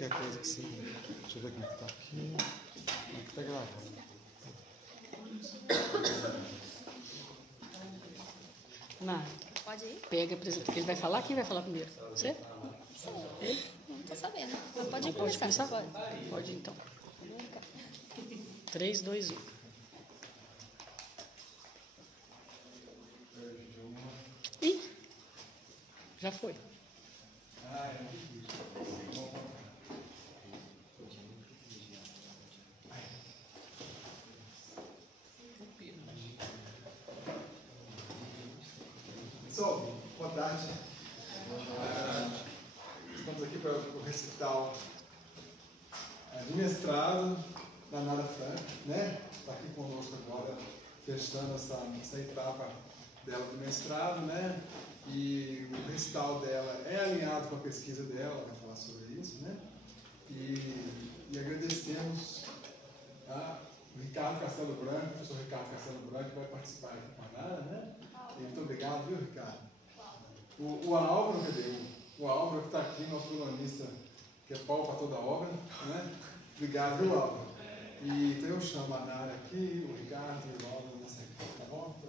qualquer coisa que você... Deixa eu ver como é que tá aqui. Como é que tá gravando. Não. Pode ir? Pega, apresenta. Ele vai falar? Quem vai falar primeiro? Você? Ele? Não tô sabendo. Mas pode Não pode começar. começar? Pode. Pode então. Vem cá. 3, 2, 1. Ih! Já foi. Pessoal, boa tarde. Estamos aqui para o recital de mestrado da Nara Frank, né? Está aqui conosco agora, fechando essa etapa dela do mestrado, né? E o recital dela é alinhado com a pesquisa dela, ela vai falar sobre isso, né? E agradecemos o Ricardo Castelo Branco, o professor Ricardo Castelo Branco, que vai participar aqui com a Nara, né? E muito obrigado, viu, Ricardo? O Álvaro, cadê? O Álvaro que está aqui, nosso colunista, que é pau para toda obra, né? Obrigado, viu, Álvaro? E então eu chamo a Nara aqui, o Ricardo e o Álvaro nessa aqui, tá bom?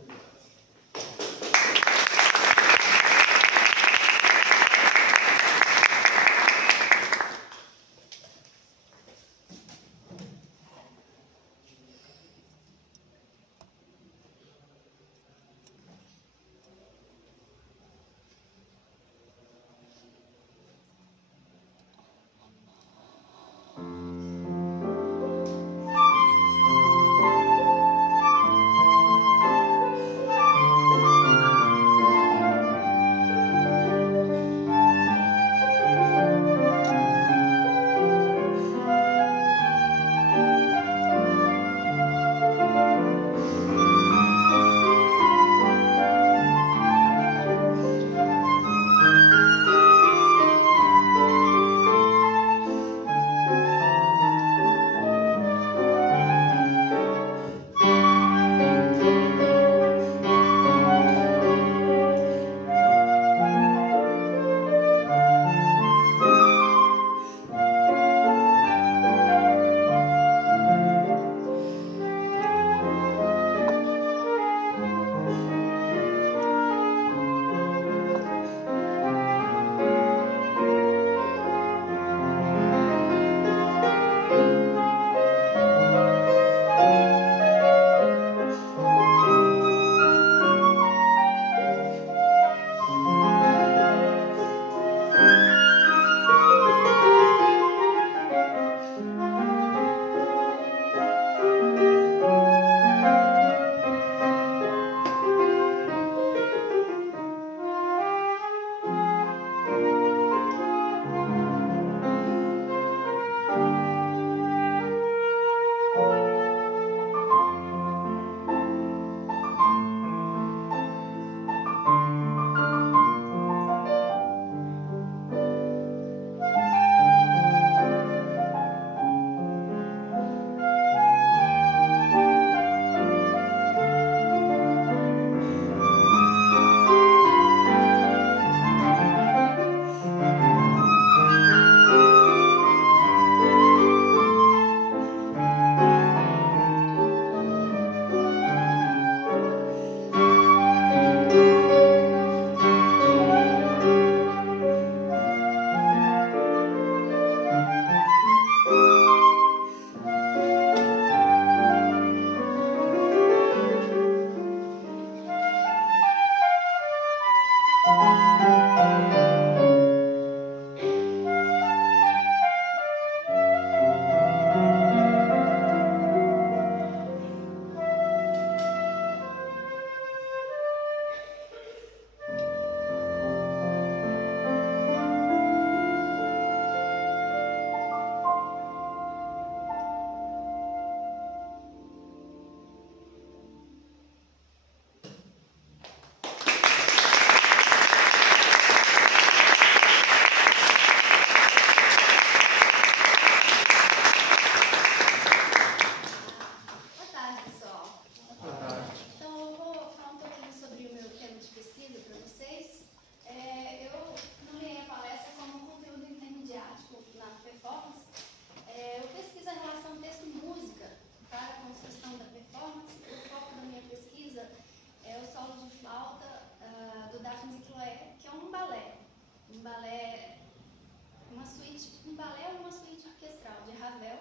balé é uma suíte orquestral de Ravel.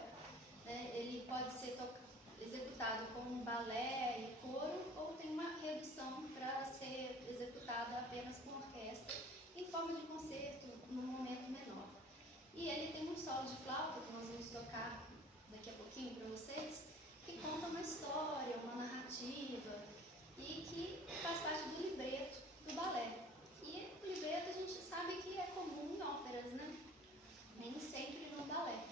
Né? Ele pode ser executado como balé e coro, ou tem uma redução para ser executado apenas com orquestra, em forma de concerto, num momento menor. E ele tem um solo de flauta, que nós vamos tocar daqui a pouquinho para vocês, que conta uma história, uma narrativa, e que faz parte do libreto do balé. E o libreto a gente sabe que é comum em óperas, né? Nem sempre no balé.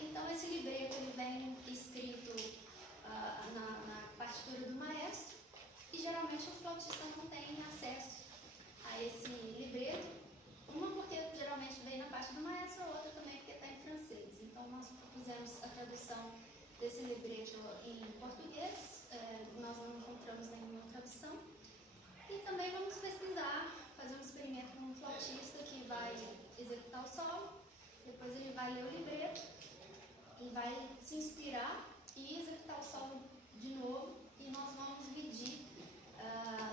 Então esse libreto ele vem escrito na partitura do maestro, e geralmente o flautista não tem acesso a esse libreto, uma porque geralmente vem na parte do maestro, a outra também porque está em francês. Então nós propusemos a tradução desse libreto em português, nós não encontramos nenhuma tradução, e também vamos pesquisar, fazer um experimento com um flautista que vai executar o solo, depois ele vai ler o libreto e vai se inspirar e executar o solo de novo, e nós vamos medir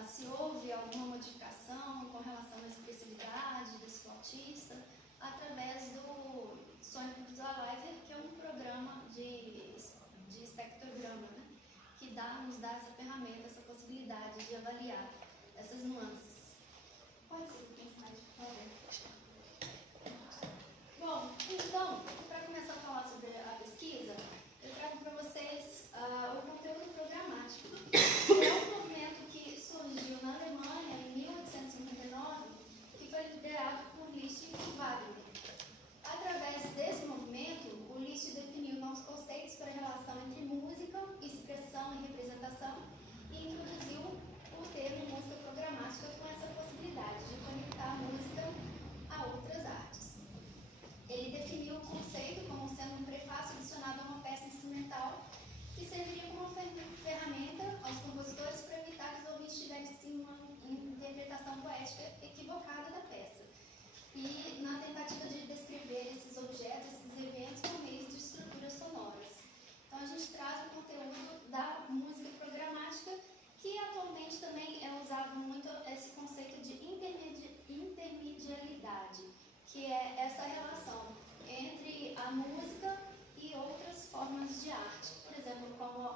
se houve alguma modificação com relação à expressividade desse flautista através do Sonic Visualizer, que é um programa de espectrograma, né? Que nos dá essa ferramenta, essa possibilidade de avaliar essas nuances. Pode ser, tem mais, por favor. Bom, então, para começar a falar sobre a pesquisa, eu trago para vocês o conteúdo programático. É um movimento que surgiu na Alemanha em 1859, que foi liderado por Liszt e Wagner. Através desse movimento, o Liszt definiu novos conceitos para a relação entre música, expressão e representação, e introduziu o termo música programática com essa possibilidade de conectar a música a outras artes. Ele definiu o conceito como sendo um prefácio adicionado a uma peça instrumental que serviria como uma ferramenta aos compositores para evitar que os ouvintes tivessem uma interpretação poética equivocada da peça. E na tentativa de descrever esses objetos, esses eventos por meio de estruturas sonoras. Então a gente traz o conteúdo da música programática, que atualmente também é usado muito esse conceito de intermedialidade, que é essa relação entre a música e outras formas de arte. Por exemplo, como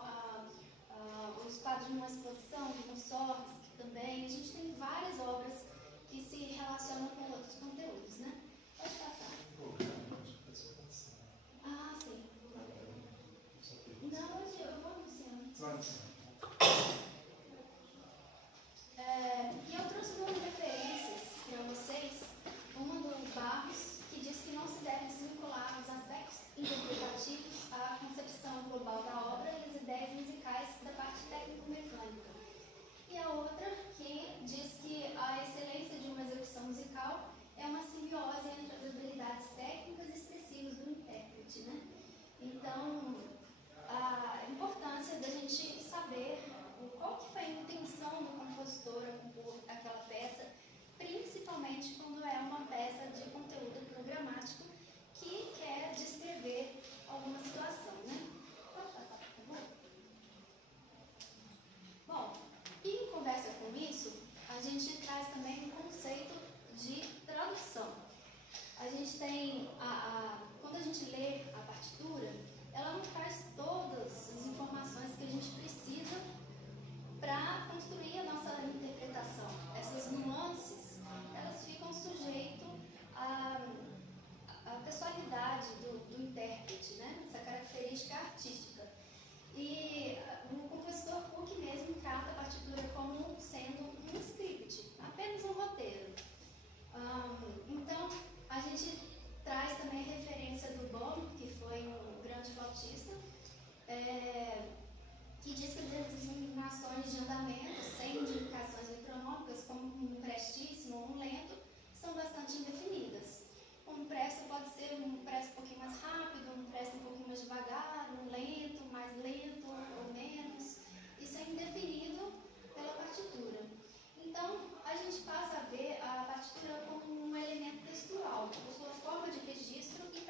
os quadros de uma exposição, de Mussorgsky também. A gente tem várias obras que se relacionam com outros conteúdos, né? Pode passar. Ah, sim. Não, hoje eu vou anunciando. E eu trouxe duas referências para vocês. Uma do Barros, que diz que não se deve desvincular os aspectos interpretativos à concepção global da obra e as ideias musicais da parte técnico-mecânica. E a outra que diz que a excelência de uma execução musical é uma simbiose entre as habilidades técnicas e expressivas do intérprete, né? Então, a importância da gente saber qual que foi a intenção do compositor a compor aquela peça, principalmente quando é uma peça de conteúdo programático que quer descrever alguma situação, né? Pode passar, por favor? Bom, e em conversa com isso, a gente traz também um conceito de tradução. A gente tem, quando a gente lê a partitura, ela não traz todas as informações que a gente precisa para construir a nossa interpretação. Essas nuances, elas ficam sujeitas à pessoalidade do intérprete, né? Essa característica artística. E o compositor Cook mesmo trata a partitura como sendo um script, apenas um roteiro. Então, a gente traz também a referência do Bohm, que foi um grande flautista, que diz que as designações de andamento, sem indicações metronômicas, como um prestíssimo ou um lento, são bastante indefinidas. Um presto pode ser um presto um pouquinho mais rápido, um presto um pouquinho mais devagar, um lento, mais lento ou menos. Isso é indefinido pela partitura. Então, a gente passa a ver a partitura como um elemento textual, por sua forma de registro e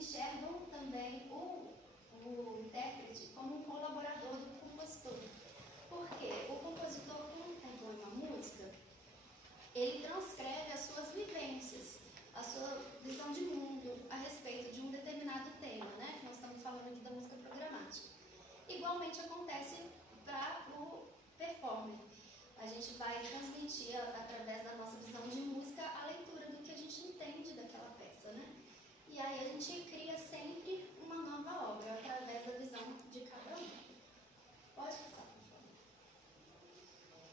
enxergam também o intérprete como um colaborador do compositor. Porque o compositor, quando compõe uma música, ele transcreve as suas vivências, a sua visão de mundo a respeito de um determinado tema, né? Que nós estamos falando aqui da música programática. Igualmente acontece para o performer. A gente vai transmitir, através da nossa visão de música, a leitura do que a gente entende daquela peça, né? E aí a gente cria sempre uma nova obra, através da visão de cada um. Pode passar, por favor.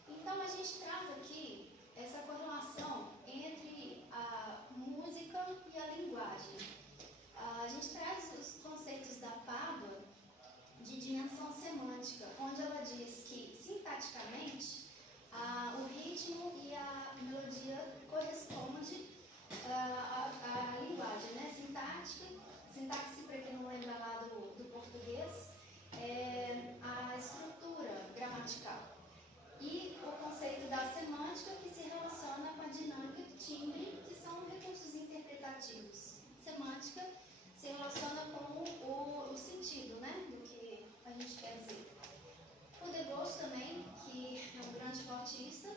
Então a gente traz aqui essa correlação entre a música e a linguagem. A gente traz os conceitos da Pádua de dimensão semântica, onde ela diz que, sintaticamente, o ritmo e a melodia correspondem à linguagem, né? Sintaxe, para quem não lembra lá do português, é a estrutura gramatical. E o conceito da semântica, que se relaciona com a dinâmica de timbre, que são recursos interpretativos. Semântica se relaciona com o sentido, né, do que a gente quer dizer. O Debrusch também, que é um grande flautista,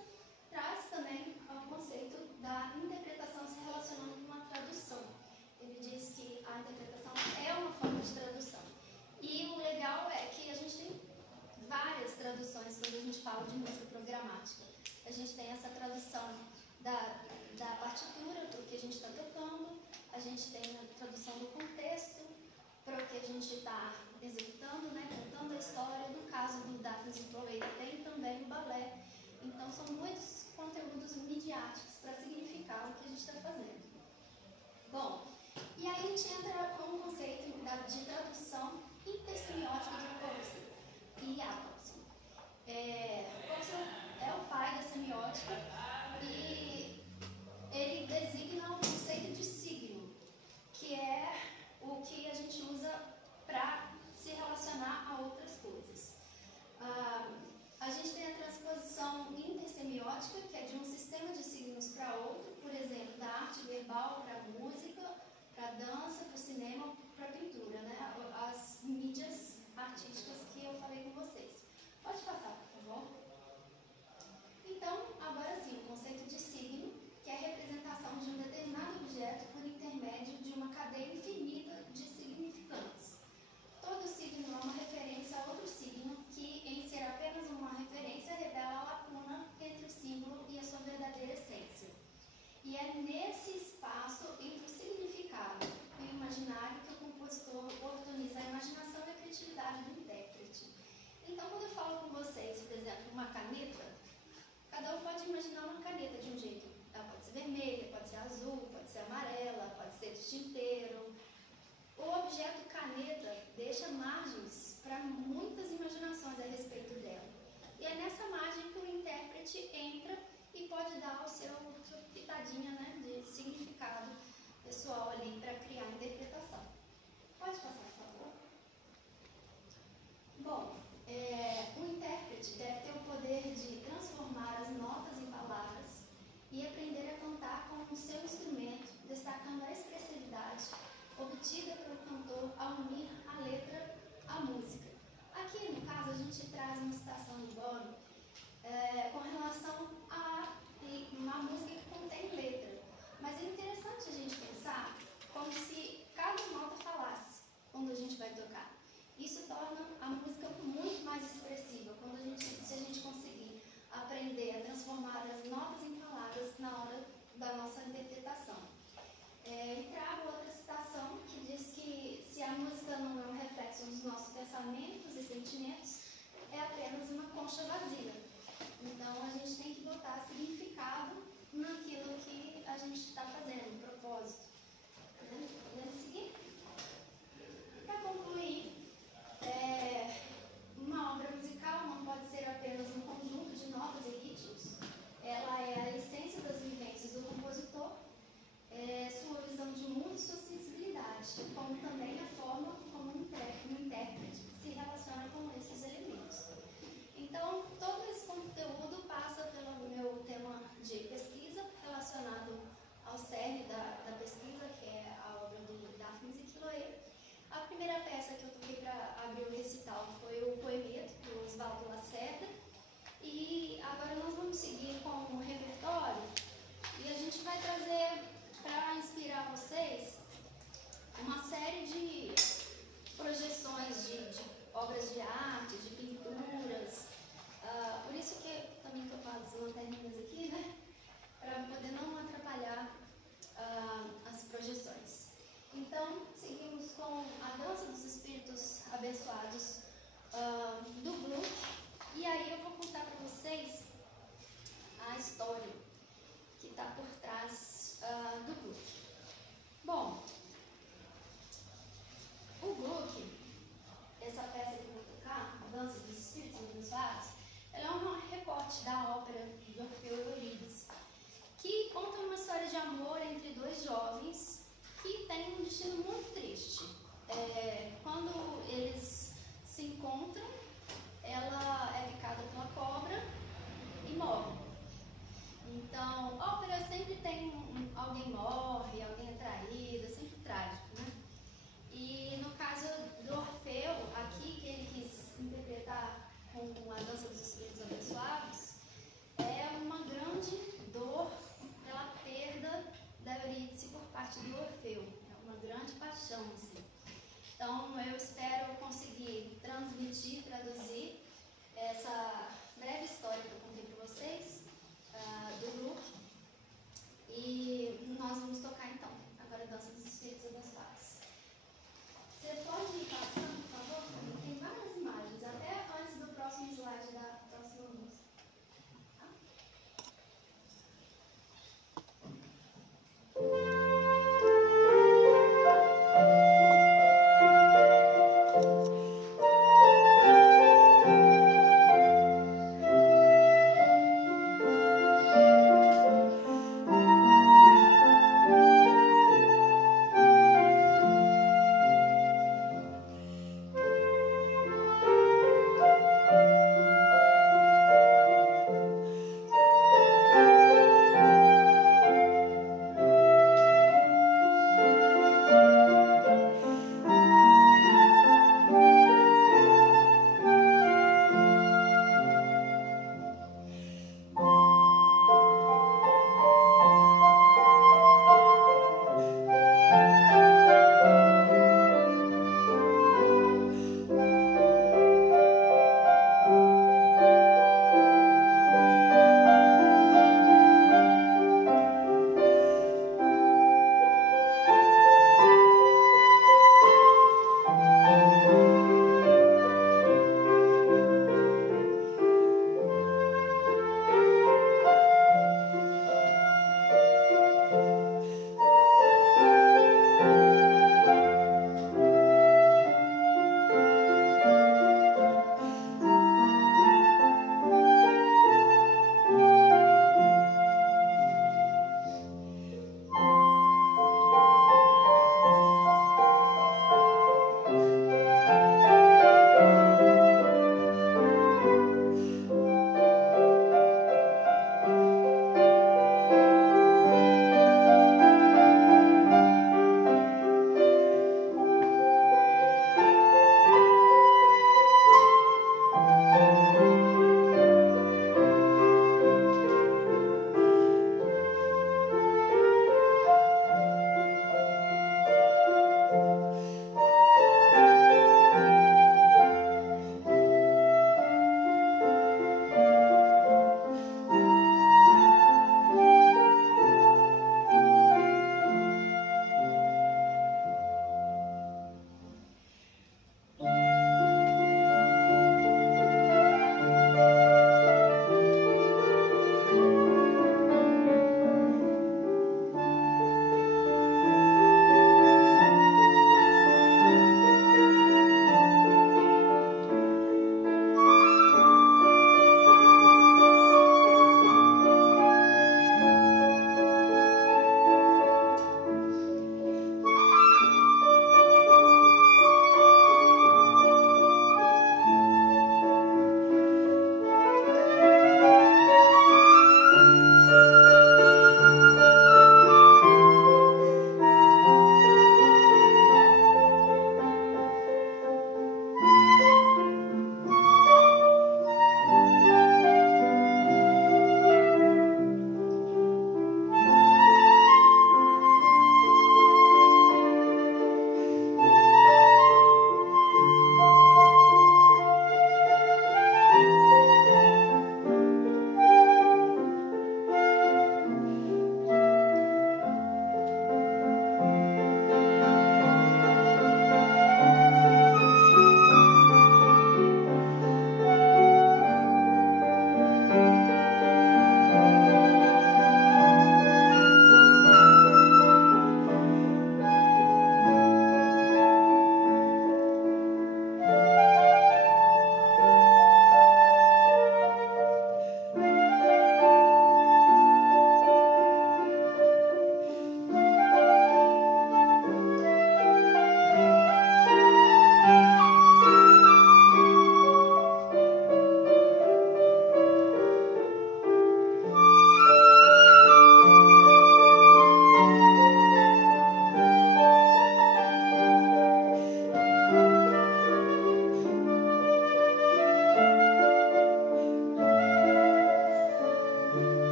traz também o conceito da interpretação se relacionando com a tradução. Ele diz que a interpretação é uma forma de tradução. E o legal é que a gente tem várias traduções quando a gente fala de música programática. A gente tem essa tradução da partitura para o que a gente está tocando, a gente tem a tradução do contexto para o que a gente está executando, né, contando a história. No caso do Daphnis e Chloe tem também o balé. Então são muitos conteúdos midiáticos para significar o que a gente está fazendo. Bom, e aí a gente entra com o conceito de tradução intersemiótica de Purcell e Jacobson. Purcell é o pai da semiótica e ele designa o conceito de signo, que é o que a gente usa para se relacionar a outras coisas. A gente tem a transposição intersemiótica, que é de um sistema de signos para outro, por exemplo, da arte verbal para a música, para a dança, para o cinema, para a pintura, né? As mídias artísticas que eu falei com vocês. Pode passar, por favor? Então, agora sim, o conceito de signo, que é a representação de um determinado objeto por intermédio de uma cadeia infinita de significantes. Todo signo é uma referência a outro signo, que, em ser apenas uma referência, revela a lacuna entre o símbolo e a sua verdadeira essência. E é nesse espaço entre o significado e o imaginário que o compositor oportuniza a imaginação e a criatividade do intérprete. Então, quando eu falo com vocês, por exemplo, uma caneta, cada um pode imaginar uma caneta de um jeito. Ela pode ser vermelha, pode ser azul, pode ser amarela, pode ser de tinteiro. O objeto caneta deixa margens para muitas imaginações a respeito dela. E é nessa margem que o intérprete entra e pode dar sua pitadinha, né, de significado pessoal ali para criar a interpretação. Pode passar, por favor? Bom, o intérprete deve ter o poder de transformar as notas em palavras e aprender a cantar com o seu instrumento, destacando a expressividade obtida pelo cantor ao unir a letra à música. Aqui, no caso, a gente traz uma citação do Bono com relação a uma música que contém letra. Mas é interessante a gente pensar como se cada nota falasse quando a gente vai tocar. Isso torna a música muito mais expressiva, se a gente conseguir aprender a transformar as notas em palavras na hora da nossa interpretação. E trago outra citação que diz que se a música não é um reflexo dos nossos pensamentos e sentimentos, é apenas uma concha vazia. Então a gente tem que botar significado naquilo que a gente está fazendo, um propósito. Podemos seguir? Para concluir, uma obra musical não pode ser apenas um conjunto de notas e ritmos. Ela é a essência das vivências do compositor, Bom, o Gluck, essa peça que eu vou tocar, A Dança dos Espíritos Abençoados, ela é um recorte da ópera de Orfeu e Eurídice, que conta uma história de amor entre dois jovens que têm um destino muito triste. Quando eles se encontram, ela é picada pela cobra e morre. Então, ópera sempre tem alguém morre, alguém é traído, é sempre trágico, né? E no caso do Orfeu, aqui que ele quis interpretar com a Dança dos Espíritos Abençoados, é uma grande dor pela perda da Eurídice por parte do Orfeu. É uma grande paixão, assim. Então, eu espero conseguir transmitir, traduzir essa breve história que eu contei para vocês, do grupo. E nós vamos tocar, então, agora a Dança dos Espíritos Abençoados. Você pode ir passando, por favor? Tem várias imagens, até antes do próximo slide da próxima música. Tá?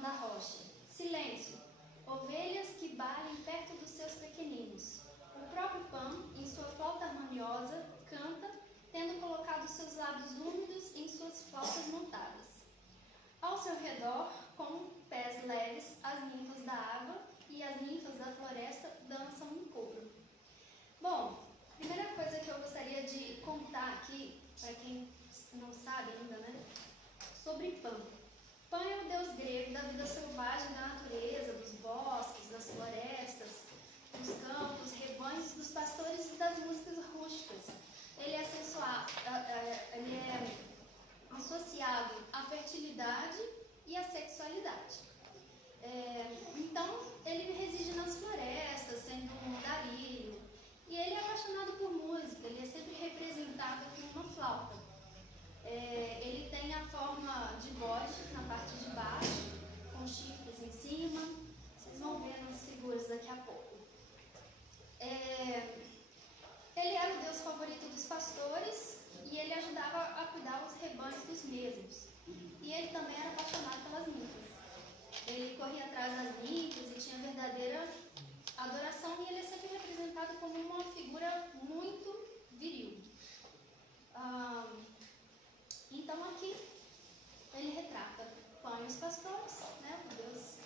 Pan da rocha. Silêncio, ovelhas que balem perto dos seus pequeninos. O próprio Pan, em sua flauta harmoniosa, canta, tendo colocado seus lábios úmidos em suas flautas montadas. Ao seu redor, com pés leves, as ninfas da água e as ninfas da floresta dançam em coro. Bom, primeira coisa que eu gostaria de contar aqui, para quem não sabe ainda, né? Sobre Pan. Pan é o deus grego da vida selvagem, da natureza, dos bosques, das florestas, dos campos, rebanhos, dos pastores e das músicas rústicas. Ele é associado à fertilidade e à sexualidade. Então, ele reside nas florestas, sendo um andarilho, e ele é apaixonado por música, ele é sempre representado com uma flauta. Ele tem a forma de bode na parte de baixo, com chifres em cima. Vocês vão ver nas figuras daqui a pouco. Ele era o deus favorito dos pastores e ele ajudava a cuidar dos rebanhos dos mesmos. E ele também era apaixonado pelas ninfas. Ele corria atrás das ninfas e tinha verdadeira adoração, e ele é sempre representado como uma figura muito viril. Então aqui ele retrata Pan e os pastores, né? O deus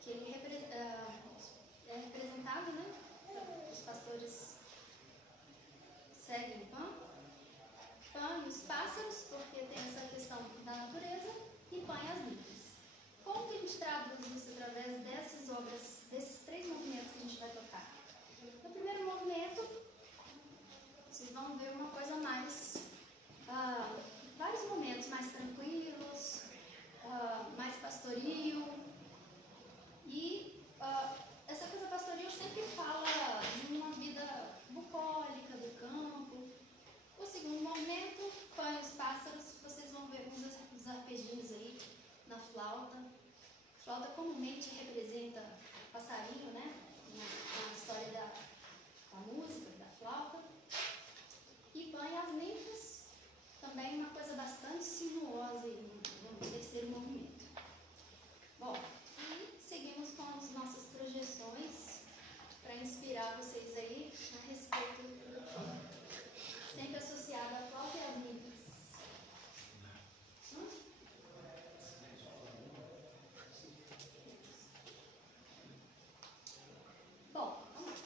que ele é representado, né? Os pastores seguem Pan. Pan e os pássaros, porque tem essa questão da natureza, e Pan e as ninfas. Como que a gente traduz isso através dessas obras, desses três movimentos que a gente vai tocar? No primeiro movimento, vocês vão ver uma coisa mais... vários momentos mais tranquilos, mais pastoril. E essa coisa pastoril sempre fala de uma vida bucólica do campo. O segundo momento, Pan e os pássaros, vocês vão ver uns arpejinhos aí na flauta. A flauta comumente representa passarinho, né? Na história da música, da flauta. E Pan e as ninfas, também uma coisa bastante sinuosa no terceiro movimento. Bom, e seguimos com as nossas projeções para inspirar vocês aí a respeito do Pan. Sempre associado à flauta e às ninfas. Bom, vamos lá.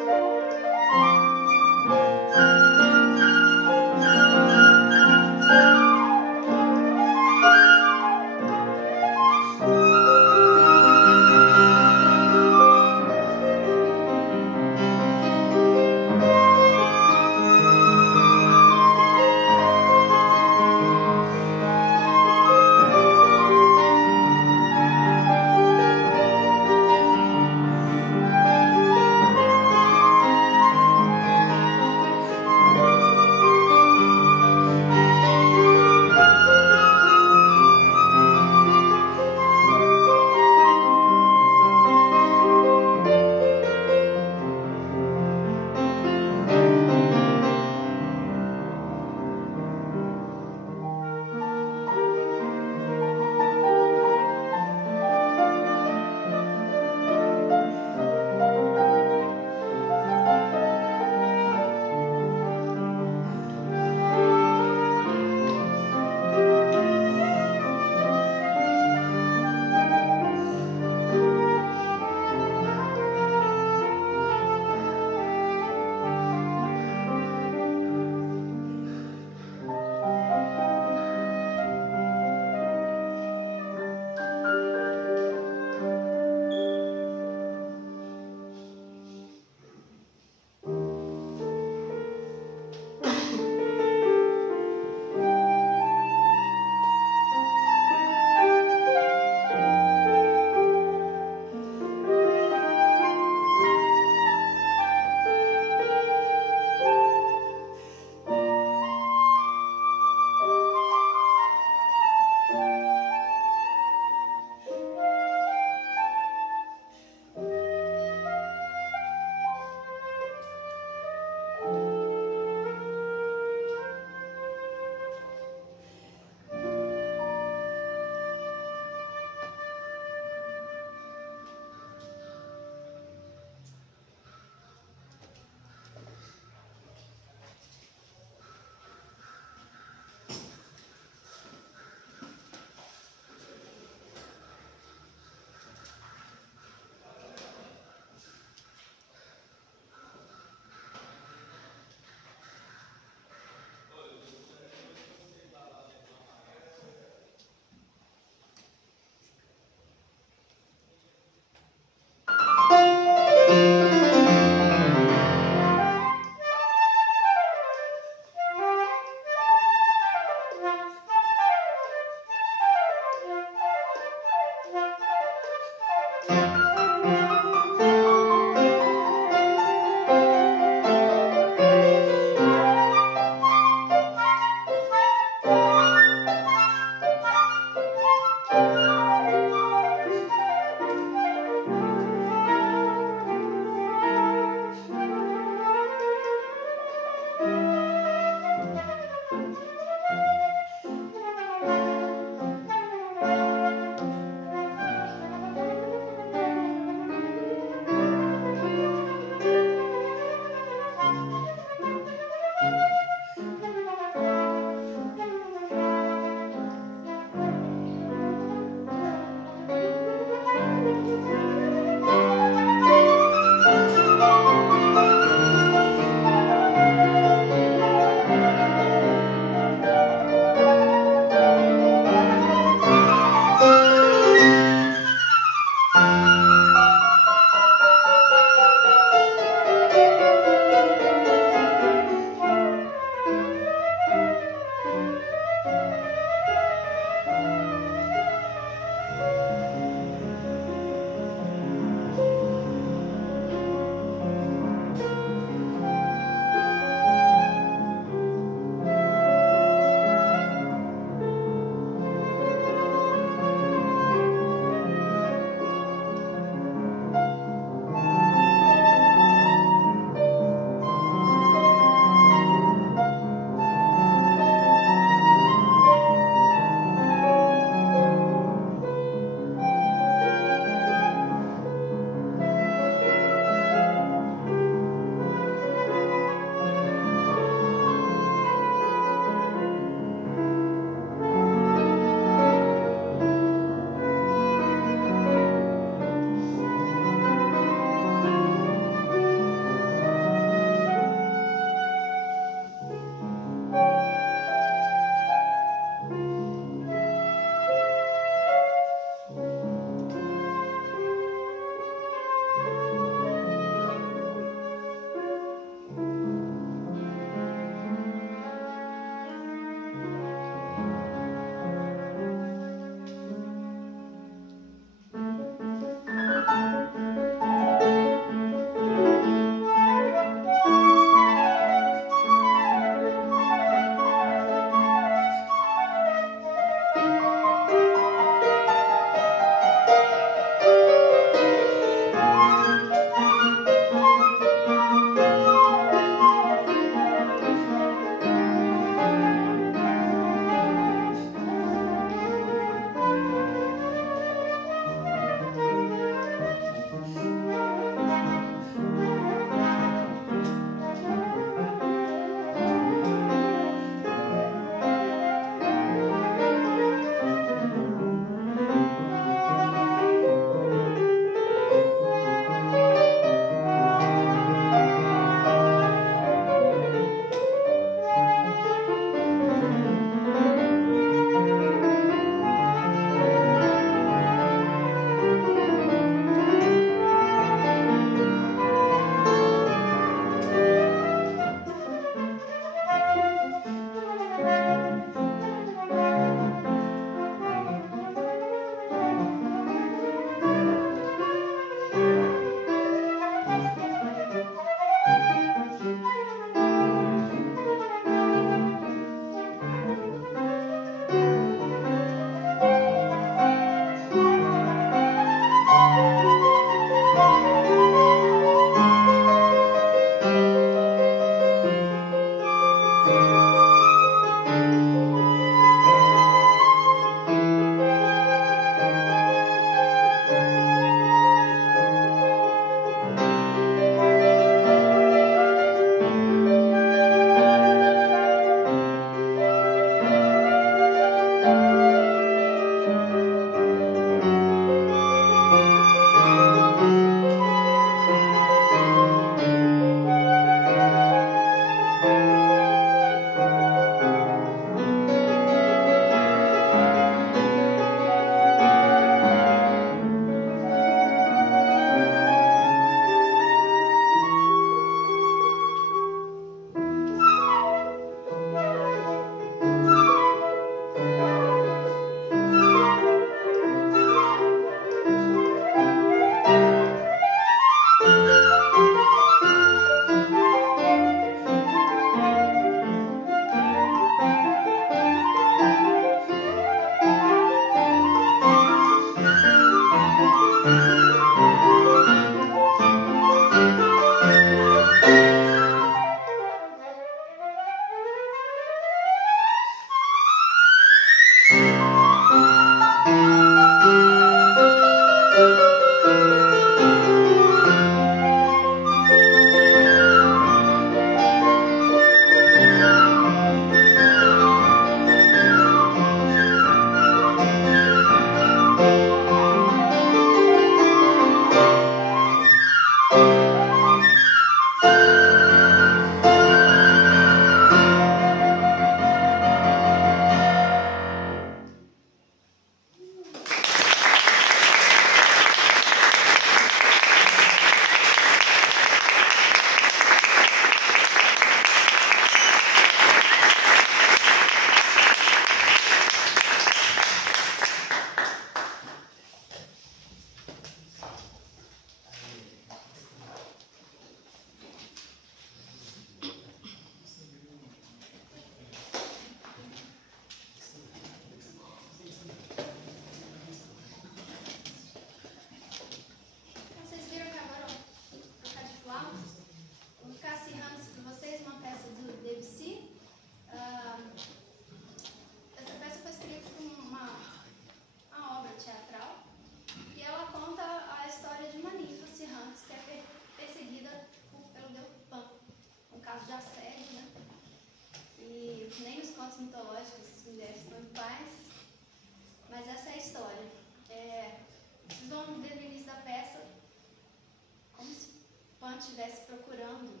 estivesse procurando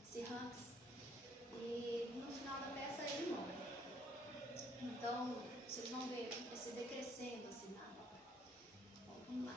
Sir Hanks e no final da peça ele morre. Então, vocês vão ver esse decrescendo assim na obra. Bom, vamos lá.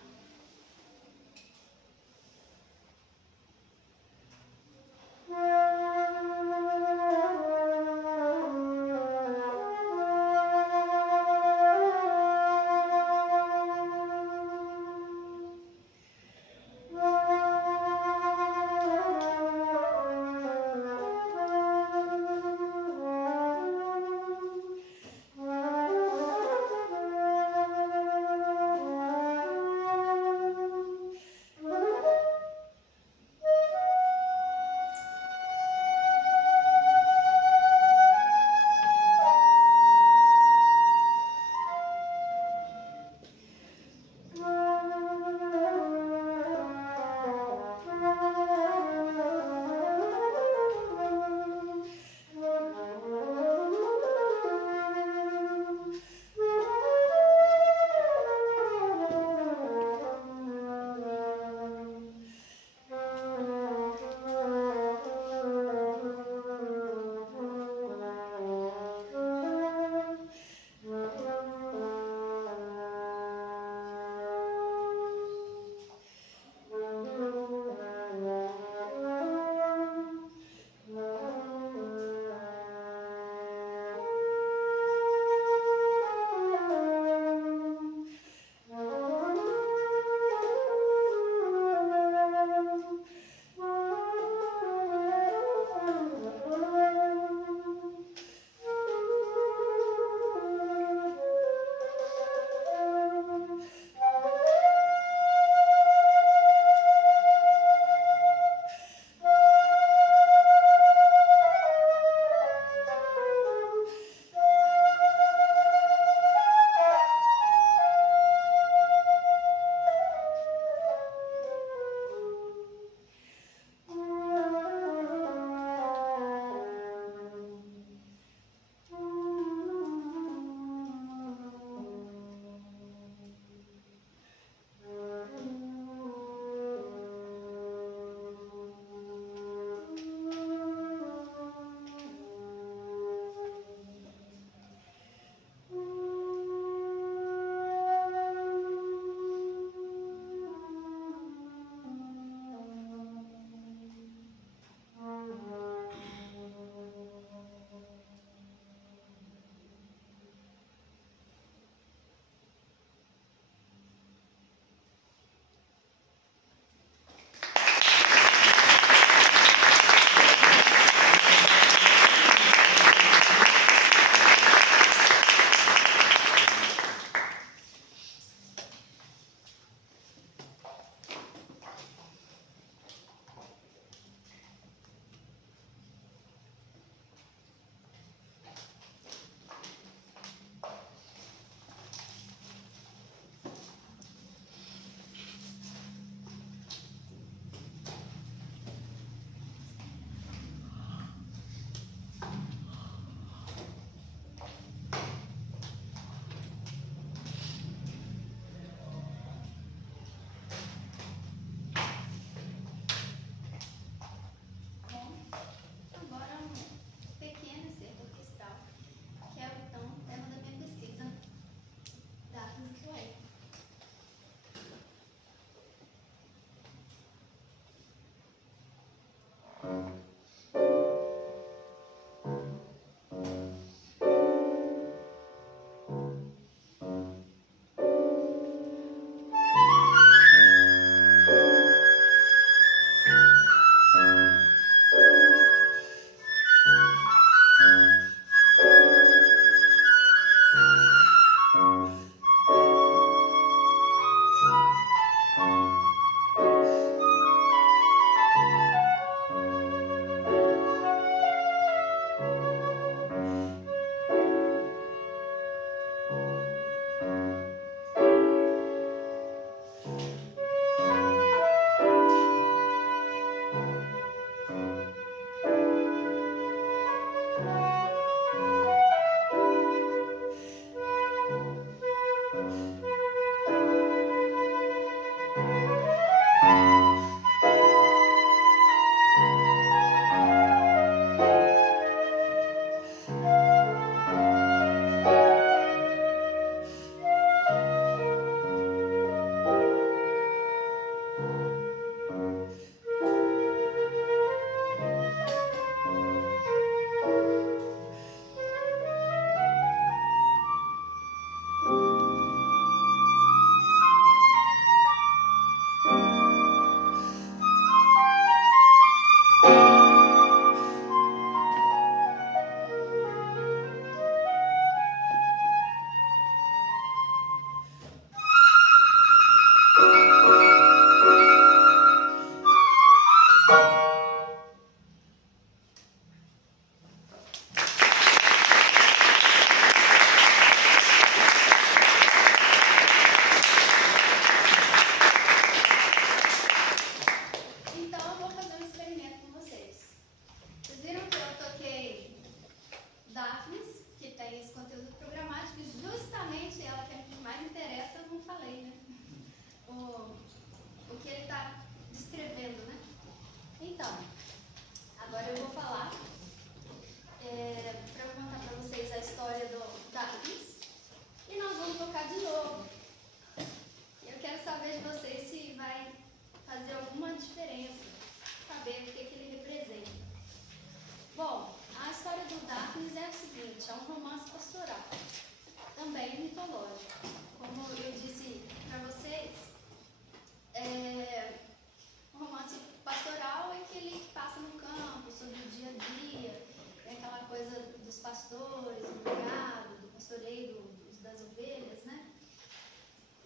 das ovelhas, né?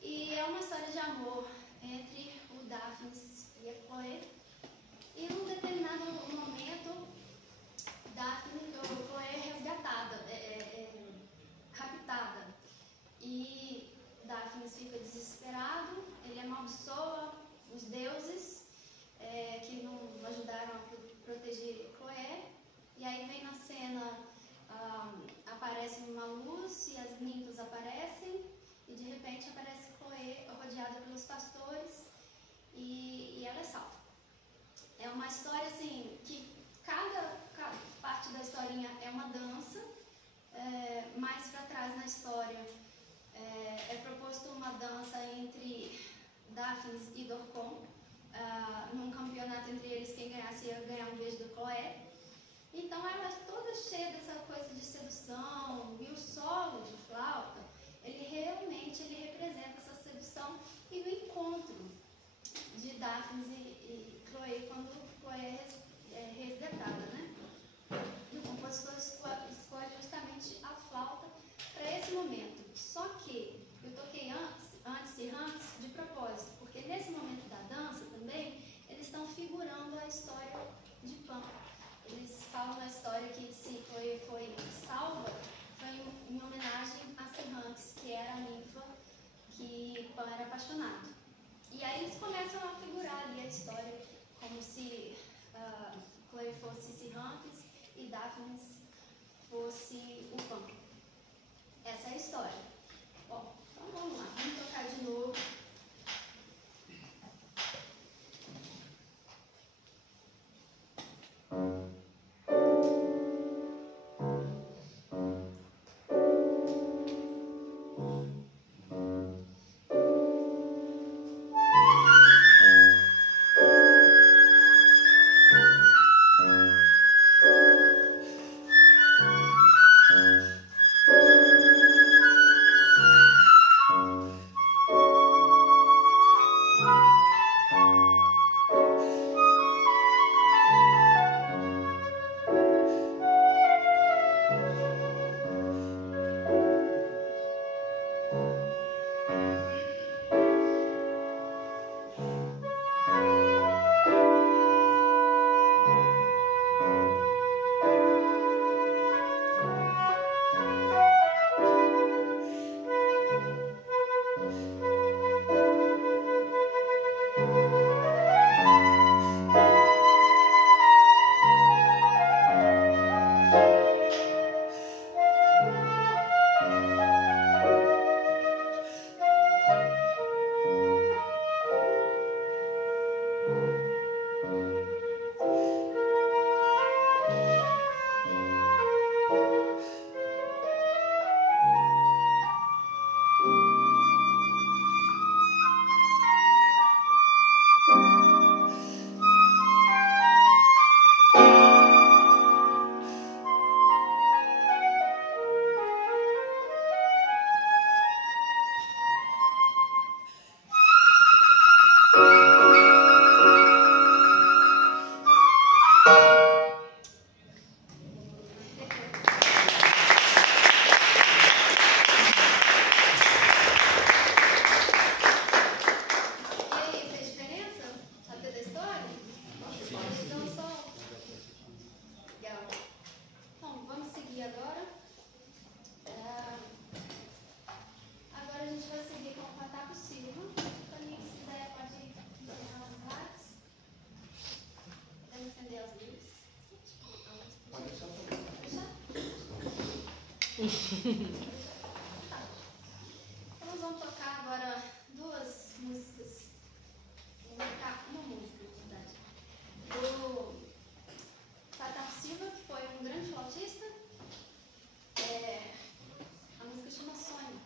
E é uma história de amor entre o Daphnis e a Chloe. E num determinado momento, Chloe é resgatada, raptada. E Daphnis fica desesperado, ele amaldiçoa os deuses que não ajudaram a proteger Chloe. E aí vem na cena, aparece uma luz e as ninfas aparecem. E de repente aparece Chloe rodeada pelos pastores e ela é salva. É uma história assim, que cada parte da historinha é uma dança. Mais para trás na história é proposto uma dança entre Daphnis e Dorcon, num campeonato entre eles, quem ganhasse ia ganhar um beijo do Chloe. Então ela é toda cheia dessa coisa de sedução, e o solo de flauta, ele realmente representa essa sedução e o encontro de Daphnis e Chloe quando Chloe é resgatada, né? E o compositor escolhe justamente a flauta para esse momento. Só que eu toquei antes de propósito, porque nesse momento da dança também eles estão figurando a história de Pan. Eles falam na história que se Chloe foi salva, foi em homenagem a Serrantes, que era a ninfa que Pan era apaixonado. E aí eles começam a figurar ali a história como se Chloe fosse Serrantes e Daphnis fosse o Pan. Essa é a história. Bom, então vamos lá, vamos tocar de novo. Então nós vamos tocar agora duas músicas. Vou tocar uma música, na verdade. Do Tata Silva, que foi um grande flautista. A música chama Sonho.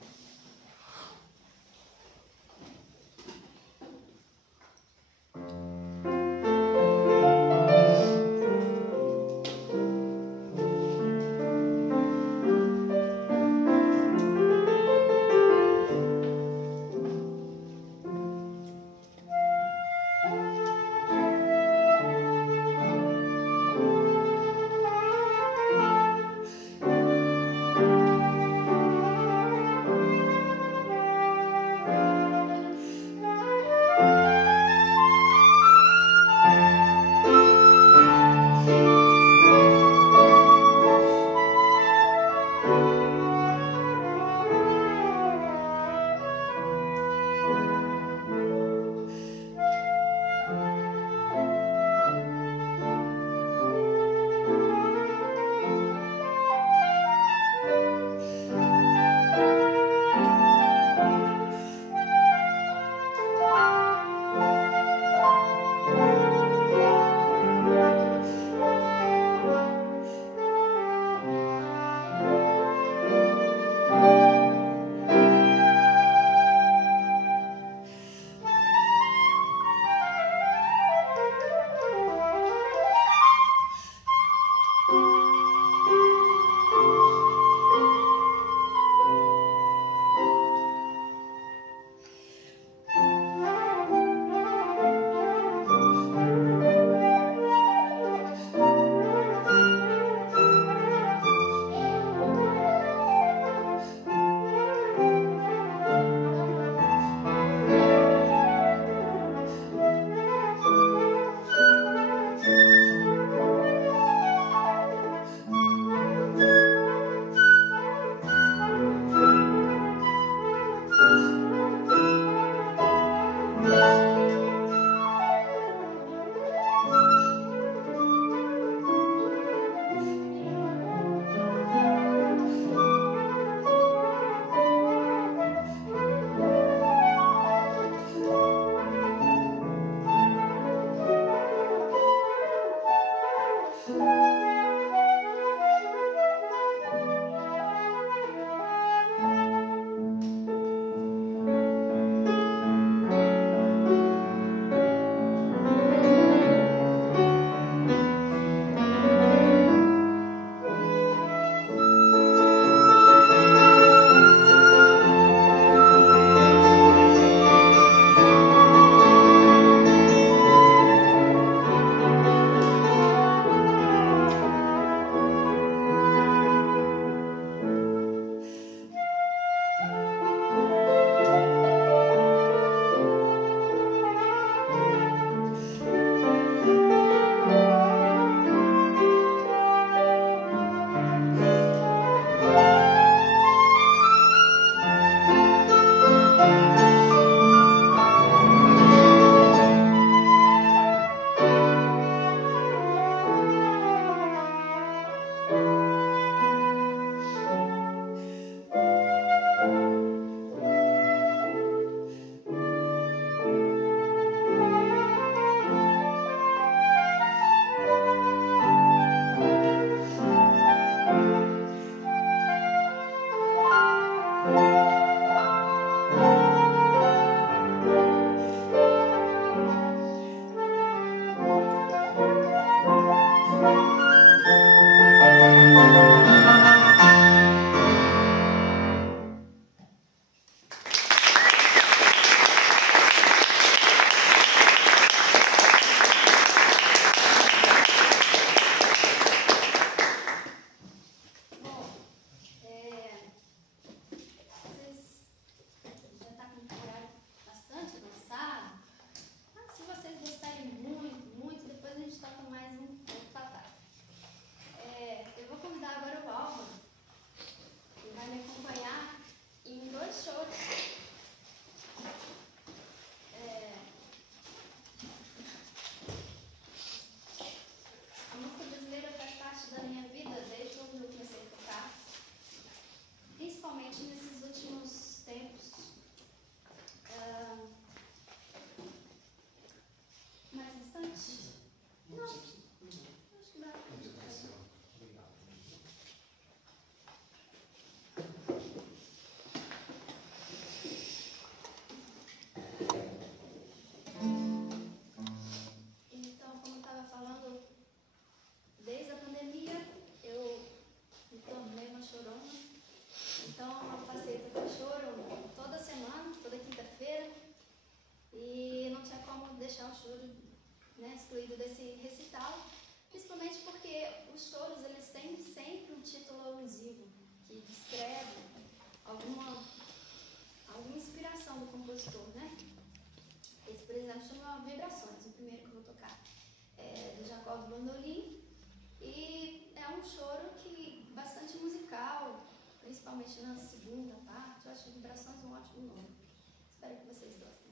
alguma inspiração do compositor, né? Esse, por exemplo, chama Vibrações, o primeiro que eu vou tocar. É do Jacob Bandolim. E é um choro que bastante musical, principalmente na segunda parte. Eu acho Vibrações um ótimo nome. Espero que vocês gostem.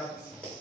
Obrigado, senhor.